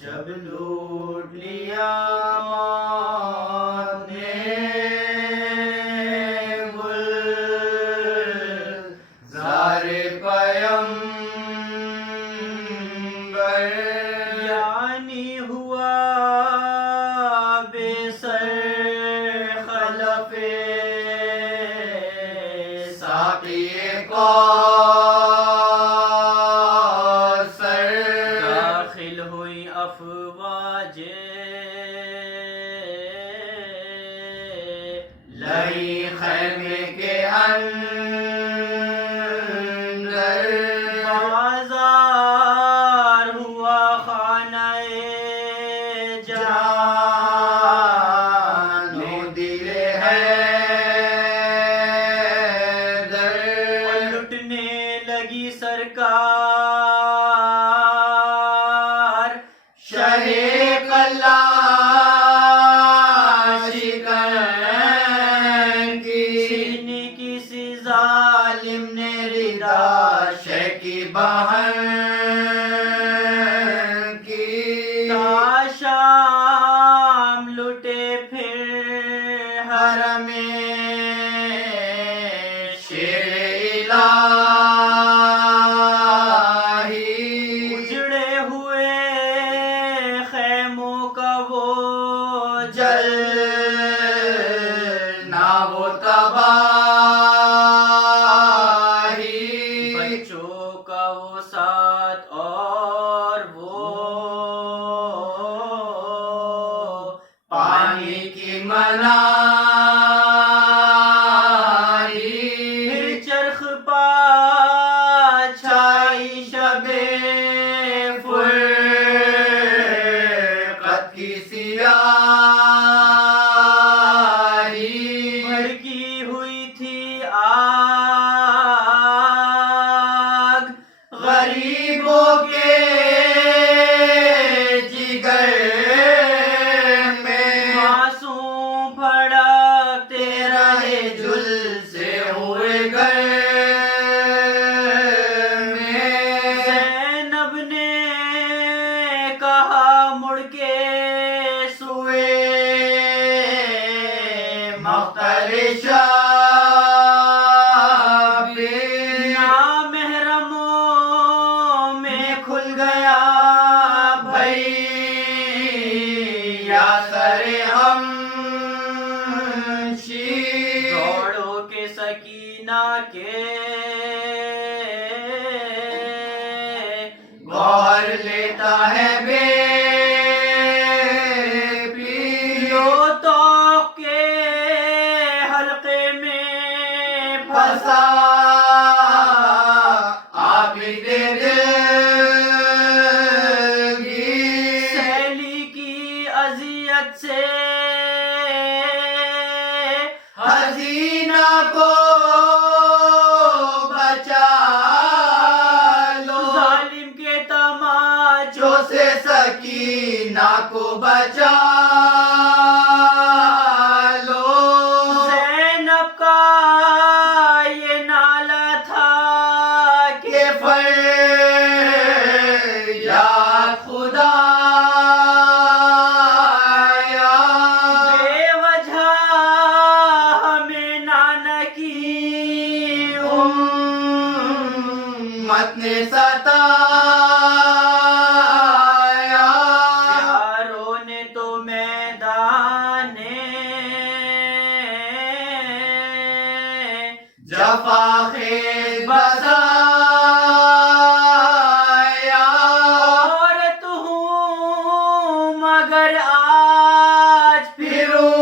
جب لوٹ لیا موت نے گلزار پیمبر، یعنی ہوا بے سر خلف ساقی کوثر، داخل ہوئی افواج لئی خیمے کے اندر، بازار ہوا خانہ جان و دل حیدر، لٹنے لگی سرکار شہ قلعہ شکن کی، چھینی کسی ظالم نے ردا شہ کی بہن کی، تا شام لٹے پھر حرم شیر الہی، اجڑے ہوئے خیموں کا وہ جلنا وہ تباہی، بچوں کا وہ ساتھ اور وہ پانی کی مناری، پھر چرخ پا چھائی شب فرقت کی سیاہی، بھڑکی ہوئی تھی آگ غریبوں کے جگر میں، معصوم پھڑکتے رہے جل سے ہوئے گھر میں، زینب نے کہا مڑ کے سوئے مقتل شب، نامحرموں میں کھل گیا بھیا سر ہمشیر، دوڑو کے سکینہ کے گوہر لیتا ہے بے پیر، لو توق کے حلقے میں پھنسا عابد دلگیر، سیلی کی اذیت سے حزینہ کو بچا لو، ظالم کے تماچوں سے سکینہ کو بچا لو، زینب کا یہ نعرہ تھا کہ فریاد خدایا، بے وجہ ہمیں نانا کی امت نے ستایا، پیاروں نے تو میدان جفا خیز بسایا، عورت ہوں مگر آج پھروں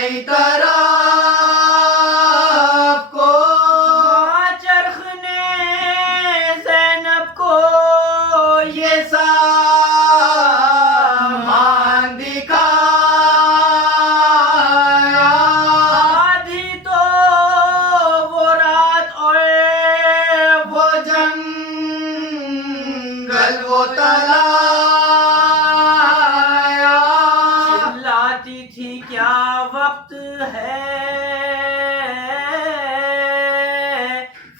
بائیں طرف کو چرخ نے زینب کو یہ سامان دکھایا آدھی تو وہ رات اور وہ جنگل وہ تلایا چلاتی تھی کیا وقت ہے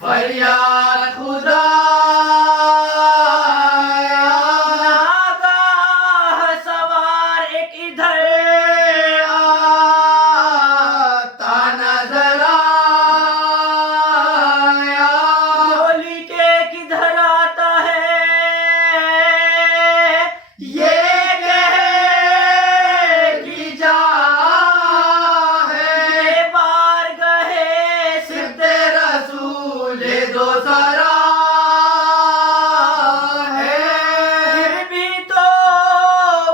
فریاد خدا ناگاہ سوار ایک ادھر آتا نظر آیا بولی کے کدھر آتا ہے یہ کی جا ہے یہ بارگاہ صرف رسول دو سرا ہے پھر بھی تو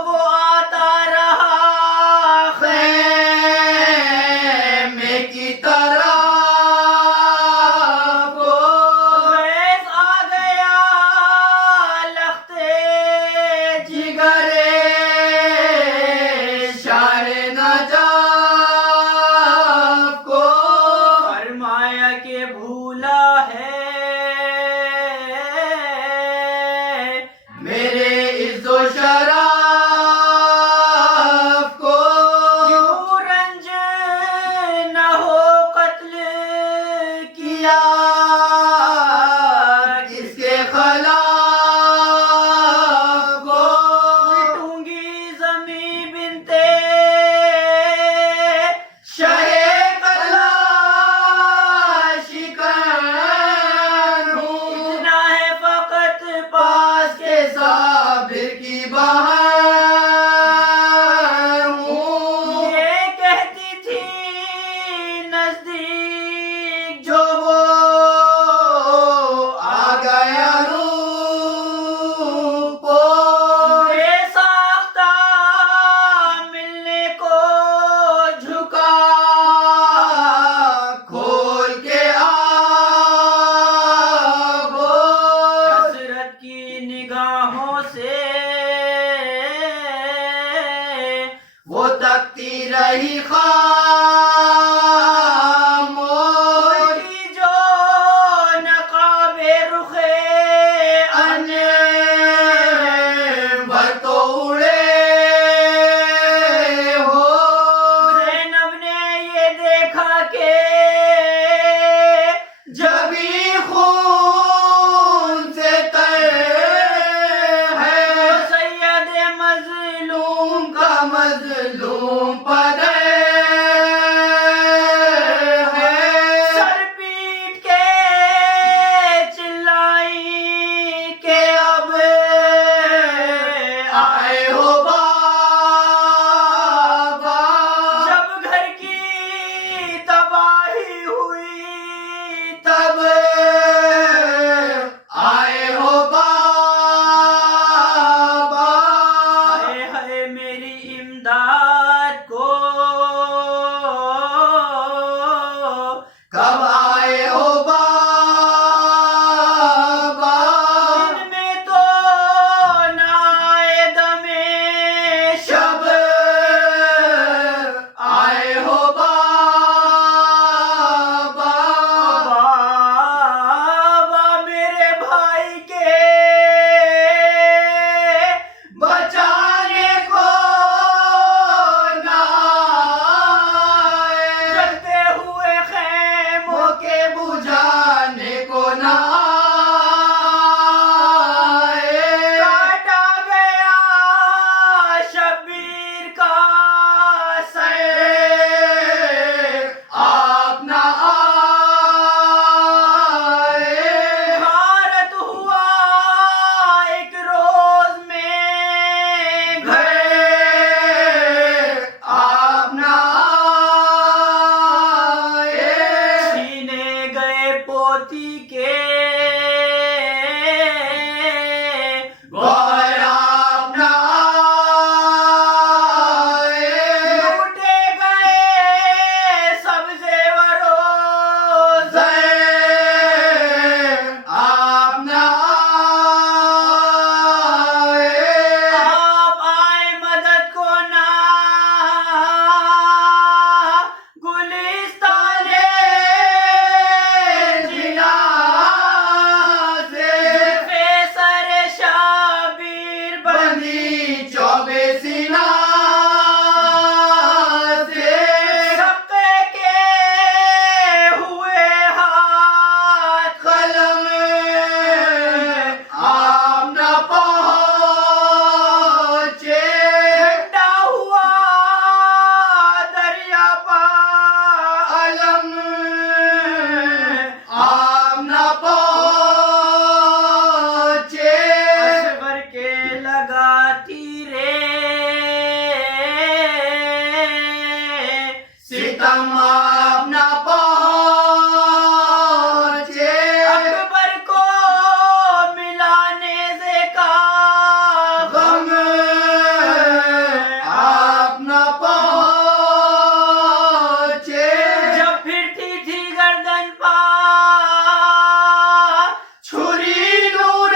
وہ آتا رہا خیمے کی طرف کو خیز آ گیا لختے جگر شاہ نجف کو فرمایا کہ بھولا ہے میرے عز و شرف کو کیوں رنج نہ ہو قتل کیا کس کے خلاف کو مٹوں گی زمیں بنتے شہ کلا شکن ہوں اتنا ہے فقط پاس کے صابر کی بہار ہوں یہ کہتی تھی نزدیک جو وہ آ گیا روح کو بے ساختہ ملنے کو جھکا کھول کے آگو حسرت کی نگاہوں سے وہ تکتی رہی خاموش اٹھی جو نقاب رخے انور تو اڑے ہو زینب نے یہ دیکھا کہ جبھی خون سے تر ہے سید مظلوم کا مظلوم پدر تم آپ نہ پہنچے اکبر کو ملانے سے کا غم آپ نہ پہنچے جب پھرتی تھی گردن پا چھری نور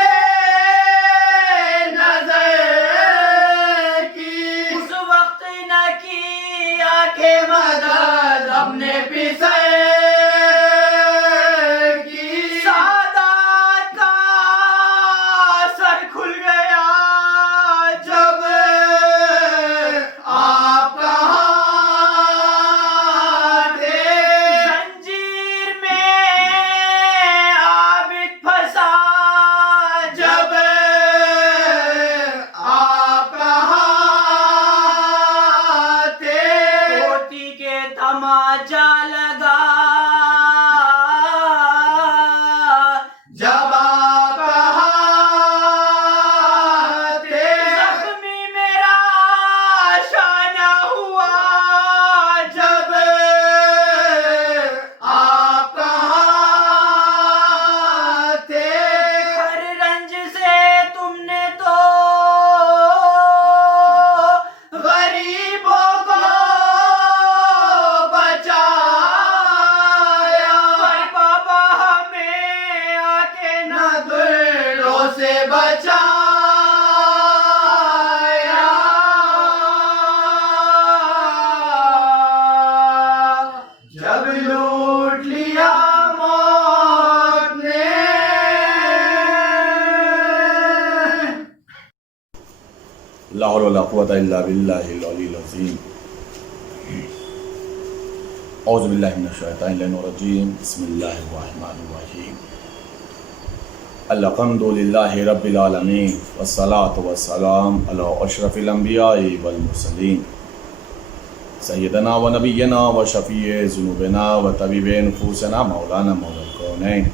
نظر کی اس وقت نہ کیا کہ مدد اپنے پیچھے کی سادات کا سر کھل گیا جب آپ کہاں تھے زنجیر میں عابد پھنسا جب آپ کہاں تھے کوٹی کے تماچا لگا جب آپ کہاں تھے زخمی میرا شانہ ہوا جب آپ کہاں تھے ہر رنج سے تم نے تو غریبوں کو بچایا پر بابا ہمیں آکے نہ دلوں سے بچایا جب لوٹ لیا موت نے لا حول ولا قوة إلا بالله العلي العظيم أعوذ بالله من الشيطان الرجيم بسم الله الرحمن الرحيم الحمد لله رب العالمين والصلاة والسلام على أشرف الأنبياء والمرسلين سيدنا ونبينا وشفيع ذنوبنا وطبيب نفوسنا مولانا مولى الكونين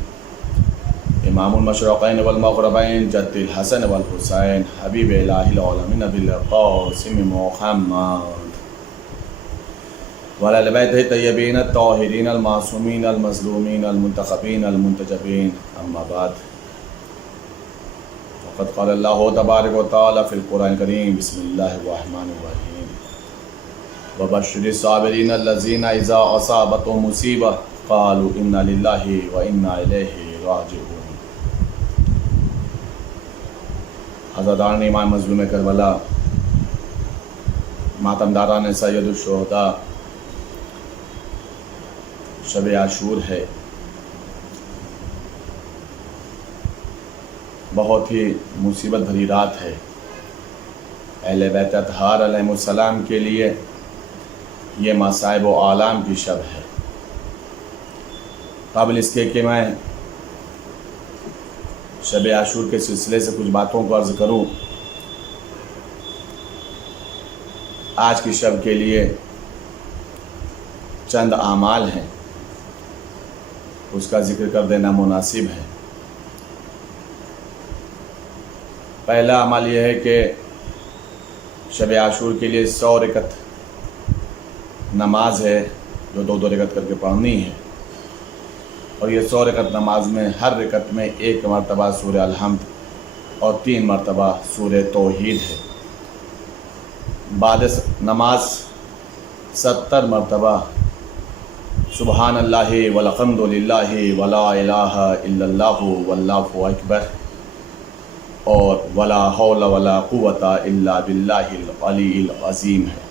امام المشرقین والمغربین جد الحسن والحسین حبیب الہ العالمین ابی القاسم محمد وعلی بیتہ الطیبین الطاہرین المعصومین المظلومین المنتخبین المنتجبین اما بعد فقد قال اللہ تبارک و تعالی فی القرآن الکریم بسم اللہ الرحمن الرحیم وبشر الصابرین الذین اذا اصابتهم مصیبہ قالوا انا للہ و انا الیہ راجعون حضرتان امام مظلوم کربلا ماتمداران سید الشہداء شب عاشور ہے بہت ہی مصیبت بھری رات ہے اہل بیت اطہار علیہ السلام کے لیے یہ مصائب و آلام کی شب ہے قابل اس کے کہ میں شب عاشور کے سلسلے سے کچھ باتوں کو عرض کروں آج کی شب کے لیے چند اعمال ہیں اس کا ذکر کر دینا مناسب ہے پہلا عمل یہ ہے کہ شب عاشور کے لیے 100 رکعت نماز ہے جو 2 رکعت کر کے پڑھنی ہے اور یہ 100 رکعت نماز میں ہر رکعت میں 1 مرتبہ سورہ الحمد اور 3 مرتبہ سورہ توحید ہے بعد نماز 70 مرتبہ سبحان اللہ والحمد للہ ولا الہ الا اللہ واللہ اکبر اور ولا حول ولا قوت الا باللہ العلی العظیم ہے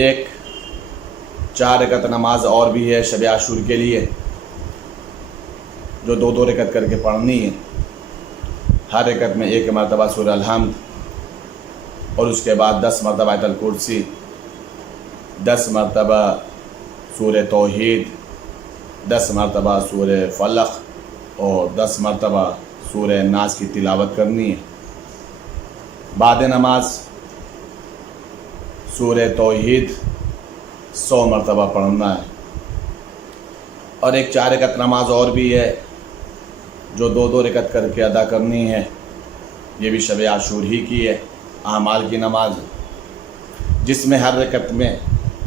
ایک 4 رکعت نماز اور بھی ہے شب عاشور کے لیے جو 2 رکعت کر کے پڑھنی ہے ہر رکعت میں 1 مرتبہ سورہ الحمد اور اس کے بعد 10 مرتبہ آیت الکرسی 10 مرتبہ سورہ توحید 10 مرتبہ سورہ فلق اور 10 مرتبہ سورہ ناس کی تلاوت کرنی ہے بعد نماز سورہ توحید 100 مرتبہ پڑھنا ہے اور ایک 4 رکعت نماز اور بھی ہے جو 2 رکعت کر کے ادا کرنی ہے یہ بھی شب عاشور ہی کی ہے اعمال کی نماز جس میں ہر رکعت میں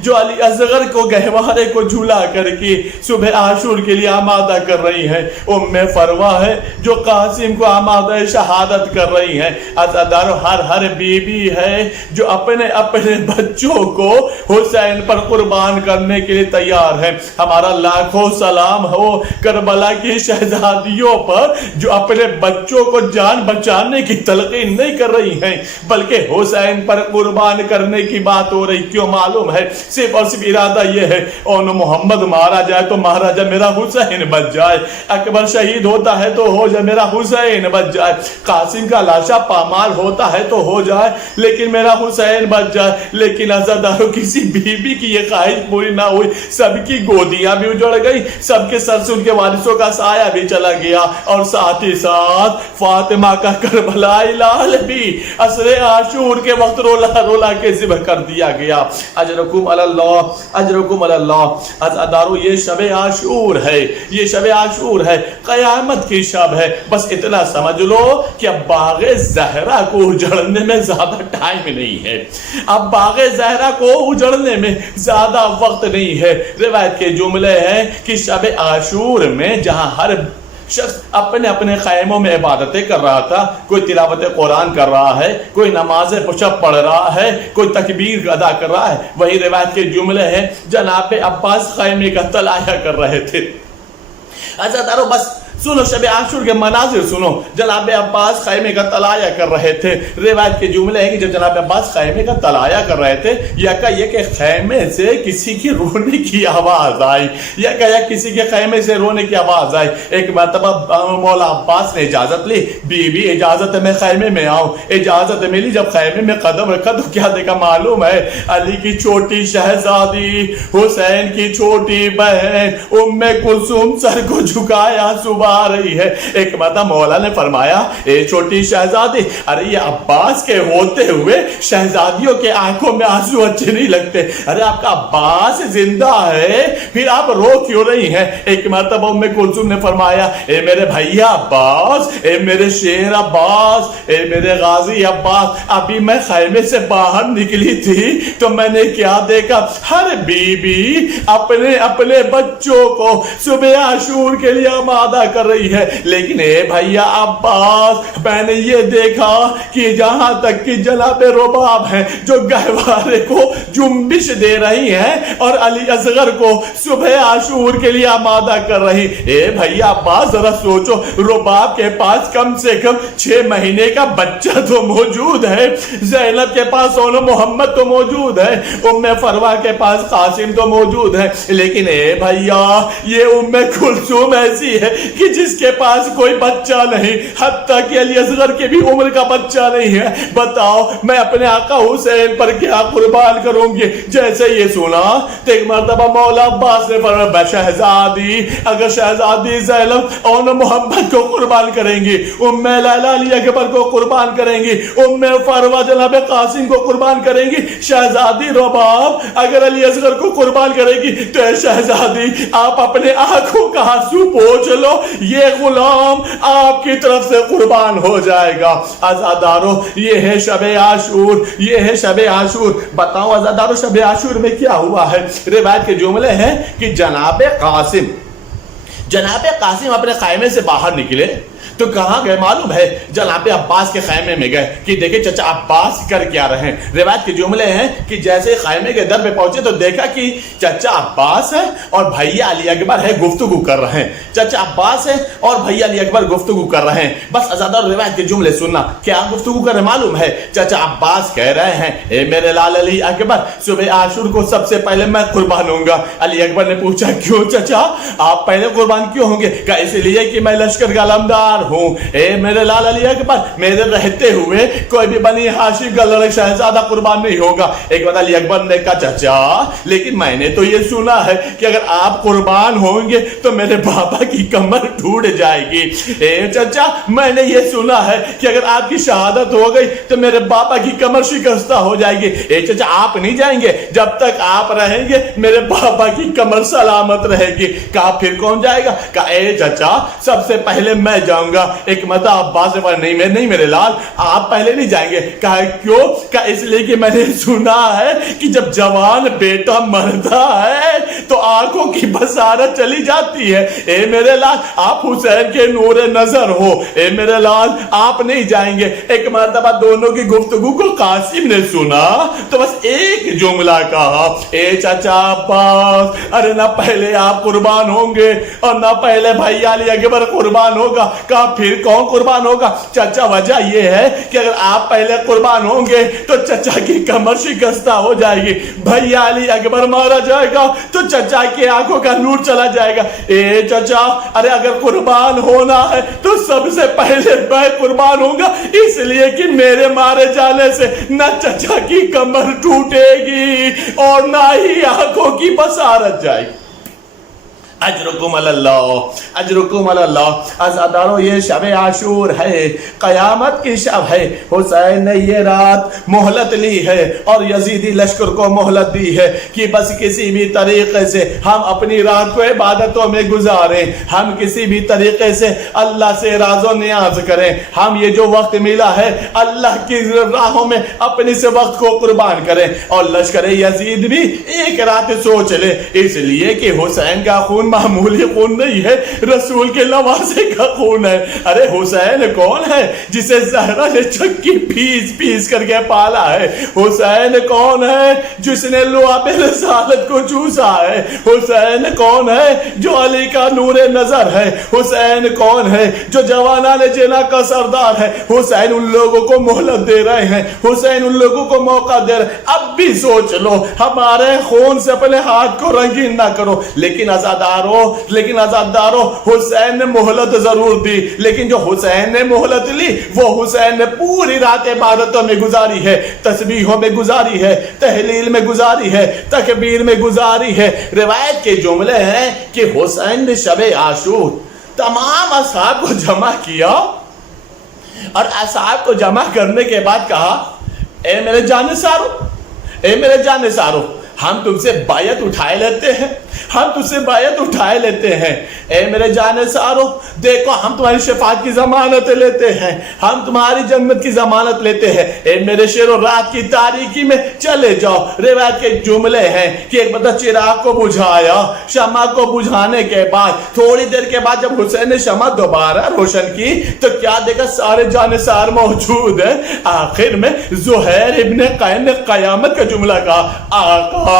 جو علی اصغر کو گہوارے کو جھلا کر کے صبح عاشور کے لیے آمادہ کر رہی ہیں، ام فروا ہے جو قاسم کو آمادہ شہادت کر رہی ہیں، عزادارو ہر بیوی ہے جو اپنے بچوں کو حسین پر قربان کرنے کے لیے تیار ہے۔ ہمارا لاکھوں سلام ہو کربلا کی شہزادیوں پر جو اپنے بچوں کو جان بچانے کی تلقین نہیں کر رہی ہیں بلکہ حسین پر قربان کرنے کی بات ہو رہی۔ کیوں معلوم ہے؟ صرف اور صرف ارادہ یہ ہے اون محمد مارا جائے تو مارا جائے، میرا حسین بچ جائے، اکبر شہید ہوتا ہے تو ہو جائے، میرا حسین بچ جائے، قاسم کا لاشا پامال ہوتا ہے تو ہو جائے لیکن میرا حسین بچ جائے۔ لیکن عزادارو کسی بیوی کی یہ خواہش پوری نہ ہوئی، سب کی گودیاں بھی اجڑ گئی، سب کے سر سے ان کے وارثوں کا سایہ بھی چلا گیا، اور ساتھ ہی ساتھ فاطمہ کا کربلائی لال بھی عصر عاشور کے وقت رولا کے ذبح کر دیا گیا۔ اجرکم اللہ، اجرکم اللہ۔ عزادارو یہ شب عاشور ہے، یہ شب عاشور ہے، قیامت کی شب ہے۔ بس اتنا سمجھ لو کہ اب باغ زہرا کو اجڑنے میں زیادہ ٹائم نہیں ہے، اب باغ زہرا کو اجڑنے میں زیادہ وقت نہیں ہے۔ روایت کے جملے ہیں کہ شب عاشور میں جہاں ہر شخص اپنے اپنے خیموں میں عبادتیں کر رہا تھا، کوئی تلاوت قرآن کر رہا ہے، کوئی نماز پشپ پڑھ رہا ہے، کوئی تکبیر ادا کر رہا ہے، وہی روایت کے جملے ہیں جناب عباس خیمے کا طلایہ کر رہے تھے۔ عزادارو بس سنو شب عاشور کے مناظر سنو، جناب عباس خیمے کا طلایہ کر رہے تھے۔ روایت کے جملے ہیں کہ جب جناب عباس خیمے کا طلایہ کر رہے تھے کہ خیمے سے کسی کی رونے کی آواز آئی، کسی کے خیمے سے رونے کی آواز آئی۔ ایک مرتبہ مولا عباس نے اجازت لی، بی بی اجازت ہے میں خیمے میں آؤں، اجازت ملی، جب خیمے میں قدم رکھا تو کیا دیکھا معلوم ہے؟ علی کی چھوٹی شہزادی، حسین کی چھوٹی بہن ام کلثوم سر کو جھکایا صبح آ رہی ہے۔ ایک مرتبہ مولا نے فرمایا اے چھوٹی شہزادی، ارے یہ عباس کے ہوتے ہوئے شہزادیوں کے آنکھوں میں آنسو اچھے نہیں لگتے، ارے آپ کا عباس زندہ ہے پھر آپ رو کیوں رہی ہیں؟ ایک مرتبہ ام کلثوم نے فرمایا اے میرے بھیا عباس، اے میرے شیر عباس، اے میرے غازی عباس، ابھی میں خیمے سے باہر نکلی تھی تو میں نے کیا دیکھا؟ ہر بی بی اپنے بچوں کو صبح عاشور کے لیے آمادہ کر رہی ہے، لیکن اے بھیا عباس میں نے یہ دیکھا کہ جہاں تک کہ جناب رباب ہیں جو گہوارے کو جنبش دے رہی ہیں اور علی اصغر کو صبح عاشور کے لیے آمادہ کر رہی، اے بھیا عباس ذرا سوچو، رباب کے پاس کم سے کم 6 مہینے کا بچہ تو موجود ہے، زینب کے پاس سونو محمد تو موجود ہے، ام فروا کے پاس قاسم تو موجود ہے، لیکن اے بھیا یہ ام کلثوم ایسی ہے کہ جس کے پاس کوئی بچہ نہیں، حتیٰ کہ علی اصغر کے بھی عمر کا بچہ نہیں ہے، بتاؤ میں اپنے آقا حسین پر کیا قربان کروں گی؟ جیسے یہ سنا تو ایک مرتبہ مولا عباس نے فرمایا شہزادی، اگر شہزادی زینب اور محمد کو قربان کریں گی، ام لیلا علی اکبر کو قربان کریں گی، ام فروا جناب قاسم کو قربان کریں گی، شہزادی رباب اگر علی اصغر کو قربان کرے گی تو اے شہزادی آپ اپنے آنکھوں کا آنسو پوچھ لو، یہ غلام آپ کی طرف سے قربان ہو جائے گا۔ عزادارو یہ ہے شب عاشور، یہ ہے شب عاشور۔ بتاؤ عزادارو شب عاشور میں کیا ہوا ہے؟ روایت کے جملے ہیں کہ جناب قاسم اپنے خیمے سے باہر نکلے تو کہاں گئے معلوم ہے؟ جناب عباس کے خیمے میں گئے کہ دیکھیں چچا عباس کر کیا رہے ہیں۔ روایت کے جملے ہیں کہ جیسے خیمے کے در پہ پہنچے تو دیکھا کہ چچا عباس ہے اور بھیا علی اکبر ہے گفتگو کر رہے ہیں، چچا عباس ہے اور بھیا علی اکبر گفتگو کر رہے ہیں۔ بس عزادار روایت کے جملے سننا، کیا گفتگو کر رہے معلوم ہے؟ چچا عباس کہہ رہے ہیں اے میرے لال علی اکبر، صبح عاشور کو سب سے پہلے میں قربان ہوں گا۔ علی اکبر نے پوچھا کیوں چچا آپ پہلے قربان کیوں ہوں گے؟ کہا اس لیے کہ میں لشکر کا علمدار ہوں، اے میرے لال علی اکبر میرے رہتے ہوئے کوئی بھی بنی ہاشم کا لڑک شہزادہ قربان نہیں ہوگا۔ ایک بات علی اکبر نے کہا چچا لیکن میں نے تو یہ سنا ہے کہ اگر آپ قربان ہوں گے تو میرے بابا کی کمر ٹوٹ جائے گی۔ اے چچا میں نے یہ سنا ہے کہ اگر آپ کی شہادت ہو گئی تو میرے بابا کی کمر شکستہ ہو جائے گی۔ اے چچا آپ نہیں جائیں گے، جب تک آپ رہیں گے میرے بابا کی کمر سلامت رہے گی۔ کہا پھر کون جائے گا؟ کہا اے چچا سب سے پہلے میں جاؤں جاؤں گا. ایک مرتبہ عباس نے کہا نہیں میرے لال آپ پہلے نہیں جائیں گے. کہا کیوں؟ کہا اس لیے کہ میں نے سنا ہے کہ جب جوان بیٹا مرتا ہے تو آنکھوں کی بصارت چلی جاتی ہے. اے میرے لال آپ حسین کے نور نظر ہو, اے میرے لال آپ نہیں جائیں گے. ایک مرتبہ دونوں کی گفتگو کو قاسم نے سنا تو بس ایک جملہ کہا, اے چچا عباس, ارے نہ پہلے آپ قربان ہوں گے اور نہ پہلے بھائی علی اکبر قربان ہوگا. کہا پھر کون قربان ہوگا؟ چچا وجہ یہ ہے کہ اگر آپ پہلے قربان ہوں گے تو چچا کی کمر شکستہ ہو جائے گی, بھائی علی اکبر مارا جائے گا تو چچا کی آنکھوں کا نور چلا جائے گا. اے چچا ارے اگر قربان ہونا ہے تو سب سے پہلے میں قربان ہوں گا, اس لیے کہ میرے مارے جانے سے نہ چچا کی کمر ٹوٹے گی اور نہ ہی آنکھوں کی بصارت جائے گی. اجرکم اللہ, اجرکم اللہ. عزادارو یہ شب عاشور ہے, قیامت کی شب ہے. حسین نے یہ رات مہلت لی ہے اور یزیدی لشکر کو مہلت دی ہے کہ بس کسی بھی طریقے سے ہم اپنی رات کو عبادتوں میں گزاریں, ہم کسی بھی طریقے سے اللہ سے راز و نیاز کریں, ہم یہ جو وقت ملا ہے اللہ کی راہوں میں اپنی سے وقت کو قربان کریں. اور لشکر یزید بھی ایک رات سوچ لے, اس لیے کہ حسین کا خون معمولی خون نہیں ہے, رسول کے لوازے کا خون ہے. ارے حسین کون ہے جسے زہرا نے چکی پیس پیس کر کے پالا ہے؟ حسین کون ہے جس نے لعاب رسالت کو چوسا ہے؟ حسین کون ہے جو علی کا نور نظر ہے؟ حسین کون ہے جو جوانان جنا کا سردار ہے؟ حسین ان لوگوں کو مہلت دے رہے ہیں, حسین ان لوگوں کو موقع دے رہے. اب بھی سوچ لو, ہمارے خون سے اپنے ہاتھ کو رنگین نہ کرو. لیکن عزادارو حسین نے مہلت ضرور دی, لیکن جو حسین نے مہلت لی وہ حسین نے پوری رات عبادتوں میں گزاری ہے, تسبیحوں میں گزاری ہے, تحلیل میں گزاری ہے, تکبیر میں گزاری ہے. روایت کے جملے ہیں کہ حسین نے شب عاشور تمام اصحاب کو جمع کیا اور اصحاب کو جمع کرنے کے بعد کہا, اے میرے جانثارو, اے میرے جانثارو, ہم تم سے بیعت اٹھائے لیتے ہیں, ہم تم سے بیعت اٹھائے لیتے ہیں. اے میرے جانثارو دیکھو, ہم تمہاری شفاعت کی ضمانت لیتے ہیں, ہم تمہاری جنت کی ضمانت لیتے ہیں. اے میرے شیرو رات کی تاریکی میں چلے جاؤ. روایت کے جملے ہیں کہ ایک بندہ چراغ کو بجھایا, شمع کو بجھانے کے بعد تھوڑی دیر کے بعد جب حسین نے شمع دوبارہ روشن کی تو کیا دیکھا, سارے جانثار موجود ہیں. آخر میں زہیر ابن قین نے قیامت کا جملہ کہا, آقا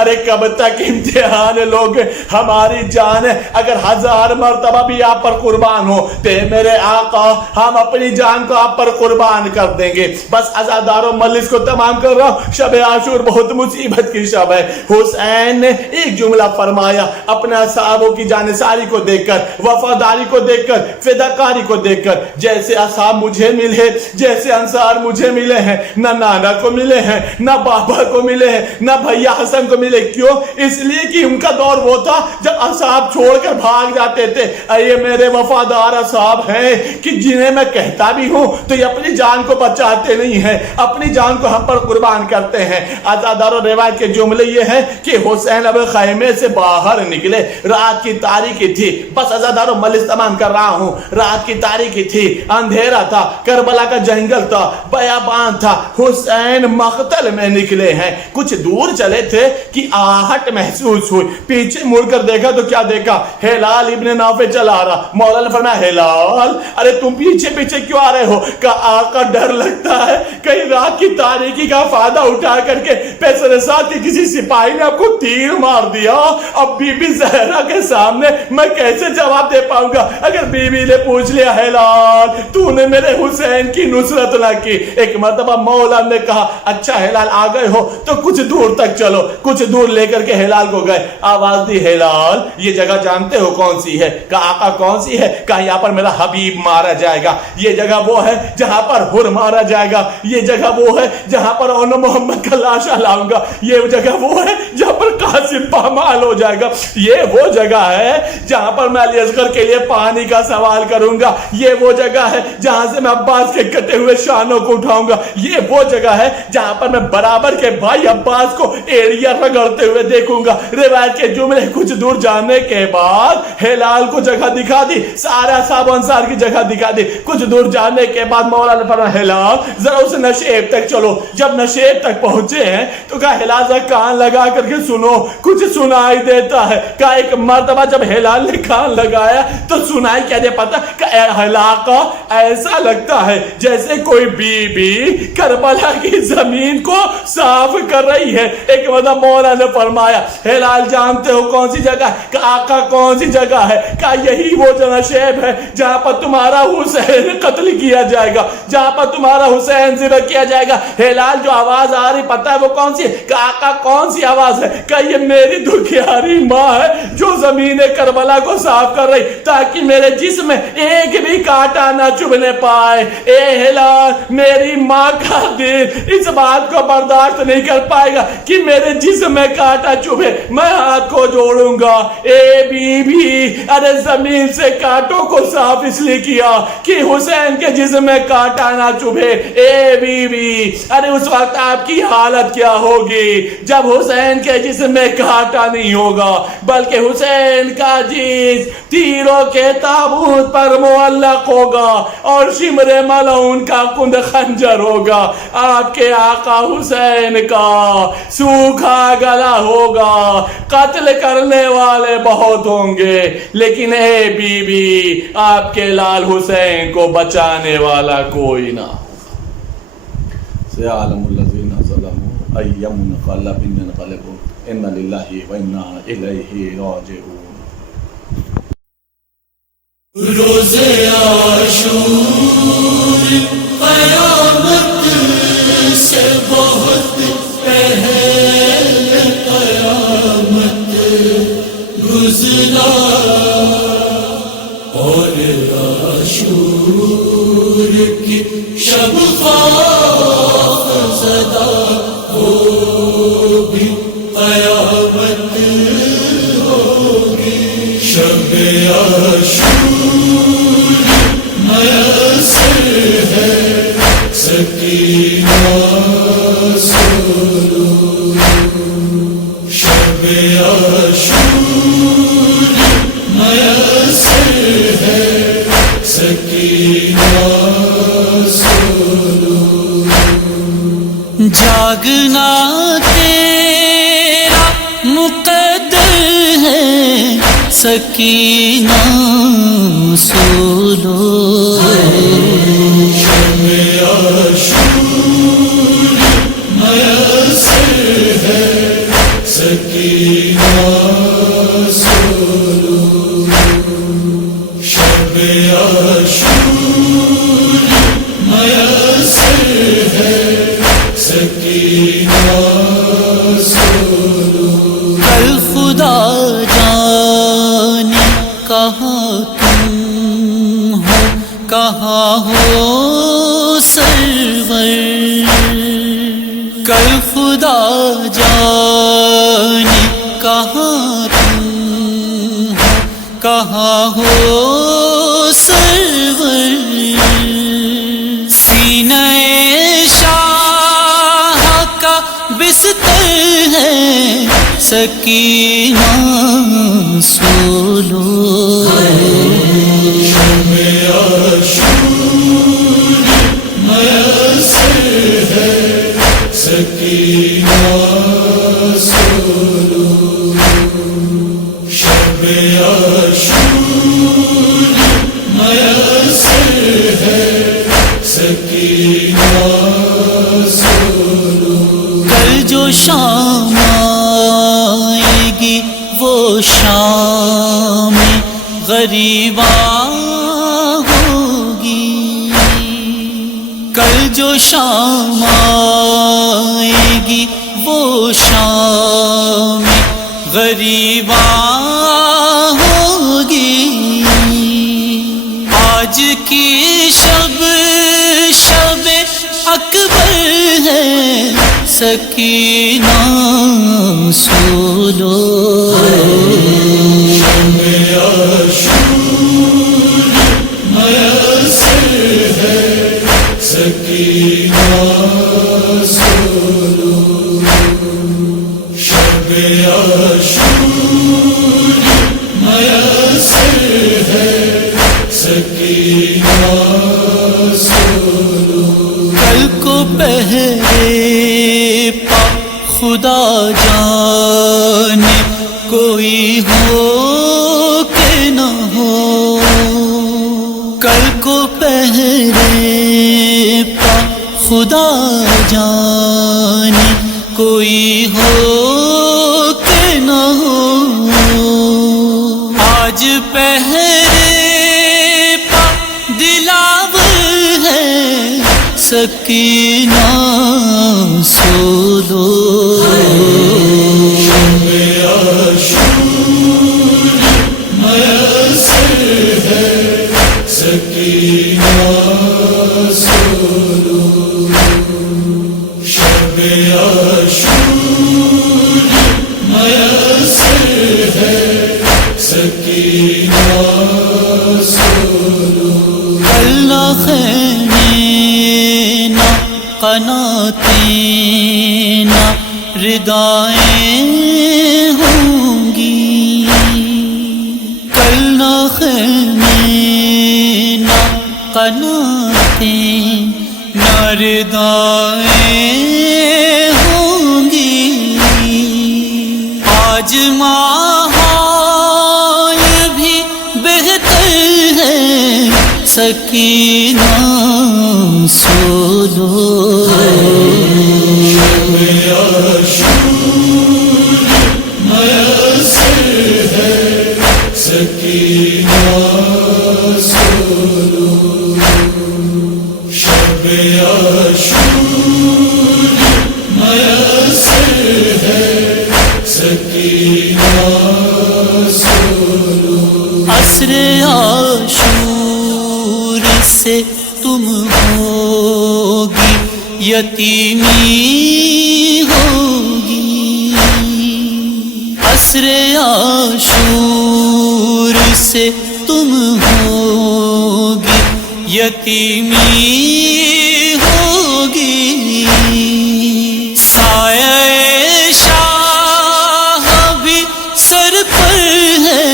ارے کب تک امتحان لوگ, ہماری جان اگر 1000 مرتبہ بھی آپ پر قربان ہو تو میرے آقا ہم اپنی جان کو آپ پر قربان کر دیں گے. بس عزاداروں مجلس کو تمام کر رہا ہوں, شب عاشور بہت مصیبت کی شب ہے. حسین نے ایک جملہ فرمایا اپنے اصحابوں کی جانثاری کو دیکھ کر, وفاداری کو دیکھ کر, فداکاری کو دیکھ کر, جیسے اصحاب مجھے ملے, جیسے انصار مجھے ملے ہیں, نہ نانا کو ملے ہیں, نہ بابا کو ملے ہیں, نہ بھیا حسن کو ملے. کیوں؟ اس لیے کہ ان کا دور وہ تھا جب اصحاب چھوڑ کر بھاگ جاتے تھے. یہ میرے وفادار اصحاب ہیں کہ جنہیں میں کہتا بھی ہوں تو یہ اپنی جان کو بچاتے نہیں ہیں, اپنی جان کو ہم پر قربان کرتے ہیں. عزاداروں روایت کے جملے یہ ہیں کہ حسین اب خیمے سے باہر نکلے, رات کی تاریکی تھی. بس عزاداروں مجلس تمام کر رہا ہوں, رات کی تاریکی تھی, اندھیرا تھا, کربلا کا جنگل تھا, بیابان تھا. حسین مقتل میں نکلے ہیں, کچھ دور چلے تھے کہ آہٹ محسوس ہوئی, پیچھے مڑ کر دیکھا تو کیا دیکھا, ہلال ابن نافع چلا آ رہا. مولا نے فرمایا, ہلال ارے تم پیچھے پیچھے کیوں آ رہے ہو؟ کہا آقا ڈر لگتا ہے کہیں رات کی تاریکی کا فائدہ اٹھا کر کے پیسر ساتھ کسی سپاہی نے آپ کو تیر مار دیا. اب بی بی زہرا کے سامنے میں کیسے جواب دے پاؤں گا؟ اگر بی بی نے پوچھ لیا ہلال تو نے میرے حسین کی نصرت نہ کی. ایک مرتبہ مولا نے کہا, اچھا ہلال آ گئے ہو تو کچھ دور تک چلو. کچھ دور لے کر کے ہلال کو گئے. آواز دی, ہلال یہ جگہ جانتے ہو کون سی ہے؟ کہا آقا کون سی ہے؟ کہا یہاں پر میرا حبیب مارا جائے گا, یہ جگہ وہ ہے جہاں پر حر مارا جائے گا, یہ جگہ وہ ہے جہاں پر اون محمد کا لاشا لاؤں گا, یہ جگہ وہ ہے جہاں پر قاسم نصیب پامال ہو جائے گا. یہ وہ جگہ ہے جہاں پر میں علی اصغر کے لیے پانی کا سوال کروں گا. یہ وہ جگہ ہے جہاں سے میں عباس کے کٹے ہوئے شانوں کو اٹھاؤں گا. یہ وہ جگہ ہے جہاں پر میں برابر کے بھائی عباس کو ایڑیاں رگڑتے ہوئے دیکھوں گا. روایت کے جملے کچھ دور جانے کے بعد ہلال کو جگہ دکھا دی, سارا صحابہ انصار کی جگہ دکھا دی. کچھ دور جانے کے بعد مولا نے فرمایا ہلال ذرا اس نشیب تک چلو. جب نشیب تک پہنچے ہیں تو کہا ہلال ذرا کان لگا کر کے سنو, کچھ سنائی دیتا ہے. کہا ایک مرتبہ جب ہلال نے کان لگایا تو سنائی کیا دے پتا کہ علاقہ ایسا لگتا ہے جیسے کوئی بی بی کربلا کی زمین کو صاف کر رہی ہے. ایک مرتبہ مولا نے فرمایا ہلال جانتے ہو کون سی جگہ ہے؟ کہ آقا کون سی جگہ ہے؟ کہ یہی وہ جنشیب ہے جہاں پر تمہارا حسین قتل کیا جائے گا, جہاں پر تمہارا حسین ذبح کیا جائے گا. ہلال جو آواز آ رہی پتہ ہے وہ کون سی ہے؟ کہ آقا کون سی آواز ہے؟ کہ یہ میری دکھیاری ماں ہے جو زمین کربلا کو صاف کر رہی تاکہ میرے جسم میں ایک بھی کانٹا نہ چبھنے پائے. اے ہلال میری ماں کا دل اس بات کو برداشت نہیں کر پائے گا کہ میرے جسم میں کانٹا چبھے. میں ہاتھ کو جوڑوں گا. اے بی بی ارے زمین سے کانٹوں کو صاف اس لیے کیا کہ حسین کے جسم میں کانٹا نہ چبھے. اے بی بی ارے اس وقت آپ کی حالت کیا ہوگی جب حسین کے جسم میں کانٹا نہیں ہوگا بلکہ حسین کا جسم تیروں کے تابوت پر معلق ہوگا اور شمر ملعون کا کند خنجر ہوگا. آپ کے آقا حسین کا سوکھا گلا ہوگا. قتل کرنے والے بہت ہوں گے لیکن اے بی بی آپ کے لال حسین کو بچانے والا کوئی نہ. سیعلم الذین ظلموا ای منقلب ينقلبون ان للہ و انا الیہ راجعون. روز عاشور قیامت سے بہت پہلے قیامت گزرا اور عاشور کی شب خاک زدہ ہوگی قیامت ہوگی. شب عاشور میسر ہے سکینہ سرور. شب عاشور میسر ہے سکینہ سرور. جاگنا تیرا مقدر ہے سکینہ سولو. شب عاشور میسر ہے سکینہ سولو. شب عاشور میسر ہے سکینہ سولو. کل خدا جانے کہاں تم ہو کہاں ہو سرور. کل خدا جانے کہاں تم ہو کہاں ہو سرور. سینہ شاہ کا بستر ہے سکینہ سولو. شب عاشور میسر ہے سکینہ سولو. شب عاشور میسر ہے سکینہ سولو. کل جو شام آئے گی وہ شام غریباں ہوگی. کل جو شام آئے گی وہ شام غریباں ہوگی. آج کی شب شب اکبر ہے سکینہ سولو کل کو پہرے پا خدا جانے کوئی ہو کہ نہ ہو کل کو پہرے پا خدا جانے کوئی ہو کہ نہ ہو آج پہرے پا دلاور ہے سکینہ سولو اللہ خیمے نہ قناتیں نہ ردائیں ہوں گی کل نہ خیمے نہ قناتیں نہ ردائیں ہوں گی آج ماحول بھی بہتر ہے سکینہ سولو عصر عاشور سے تم ہوگی یتیمی ہوگی عصر عاشور سے تم ہوگی یتیمی ہوگی سایہ شاہ بھی سر پر ہے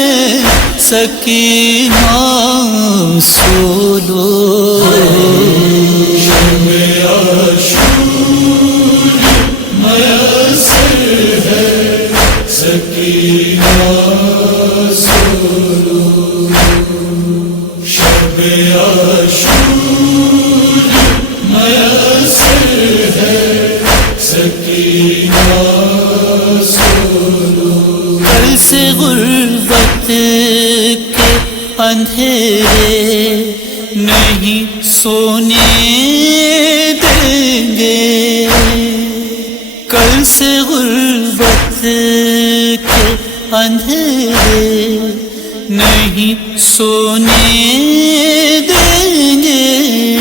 سکینہ سولو کل سے غربت کے اندھیرے نہیں سونے دیں گے کل سے غربت کے اندھیرے نہیں سونے دیں گے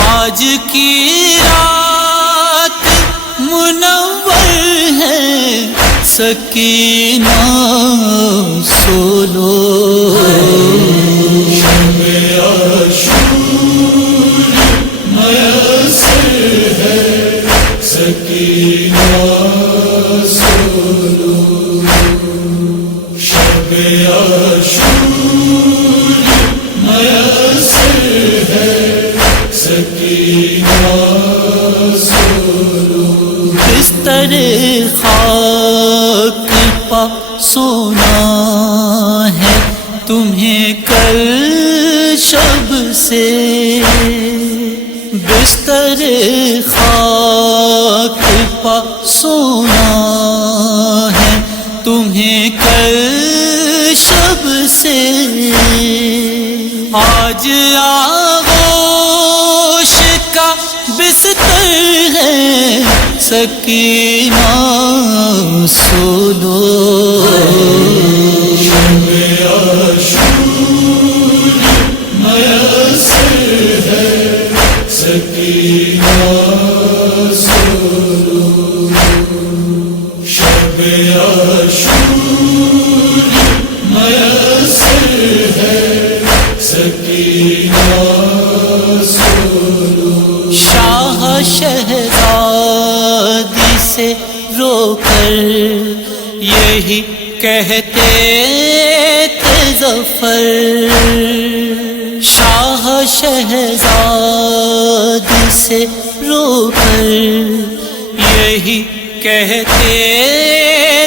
آج کی رات منور ہے سکینہ سولو بستر خاک پا سونا ہے تمہیں کل شب سے بستر خاک پا سونا ہے تمہیں کل شب سے آج آغوش کا بستر ہے سکینہ سولو سکینہ سولو شاہ شہزادی سے رو کر یہی کہتے تھے ظفر، شاہ شہزادی سے رو کر یہی کہتے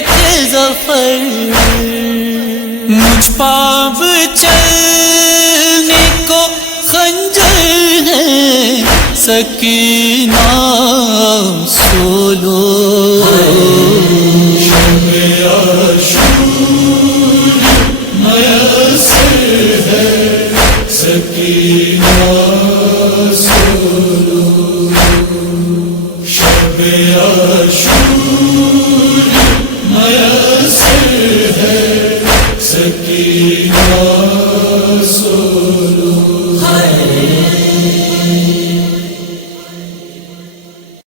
تھے ظفر، مجھ پاپ چلنے کو خنجر ہے سکینہ سولو، شب عاشور میسر ہے سکینہ سولو، شب عاشور